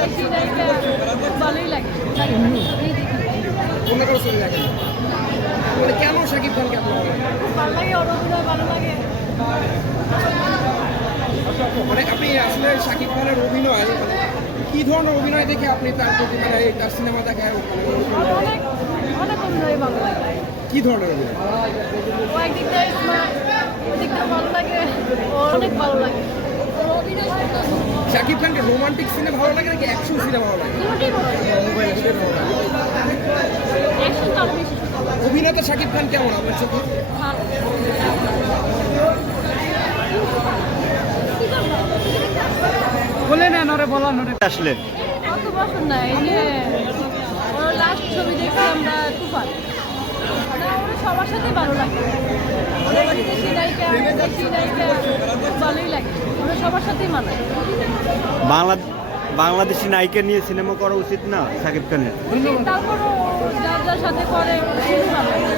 দেশি নায়িকা ভালোই লাগে। অন্য কারো ছবি দেখেন না? মানে কেন শাকিব খানকে আপনার ভালো লাগে? খুব ভালো লাগে, ওর অভিনয় ভালো লাগে। মানে আপনি আসলে শাকিব খানের অভিনয় মানে কি ধরনের অভিনয় দেখে আপনি তার প্রতি মানে তার সিনেমা দেখায় ওর অনেক অনেক অভিনয় ভালো লাগে। কি ধরনের অভিনয়? ও একদিক দিয়ে স্মার্ট, ওদিক দিয়ে ভালো লাগে, ওর অনেক ভালো লাগে। ওর অভিনয় শাকিব খানকে রোমান্টিক সিনেমা ভালো লাগে নাকি অ্যাকশন সিনেমা ভালো লাগে? দুটোই ভালো লাগে। অ্যাকশন তো আরো বেশি অভিনেতা শাকিব খান কেমন আপনার চোখে? ভালো। বলে নেন ওরে বলান ওরে আসলে অত বছর না, এই যে ওর লাস্ট ছবি দেখছি আমরা তুফান। না, ওর সবার সাথে ভালো লাগে। ওরা দেশি নায়িকা ভালোই লাগে, ওরা সবার সাথেই মানায়। বাংলাদেশি নায়িকা নিয়ে সিনেমা করা উচিত না শাকিব খানের। তারপরও যার যার সাথে করে ভালো লাগে।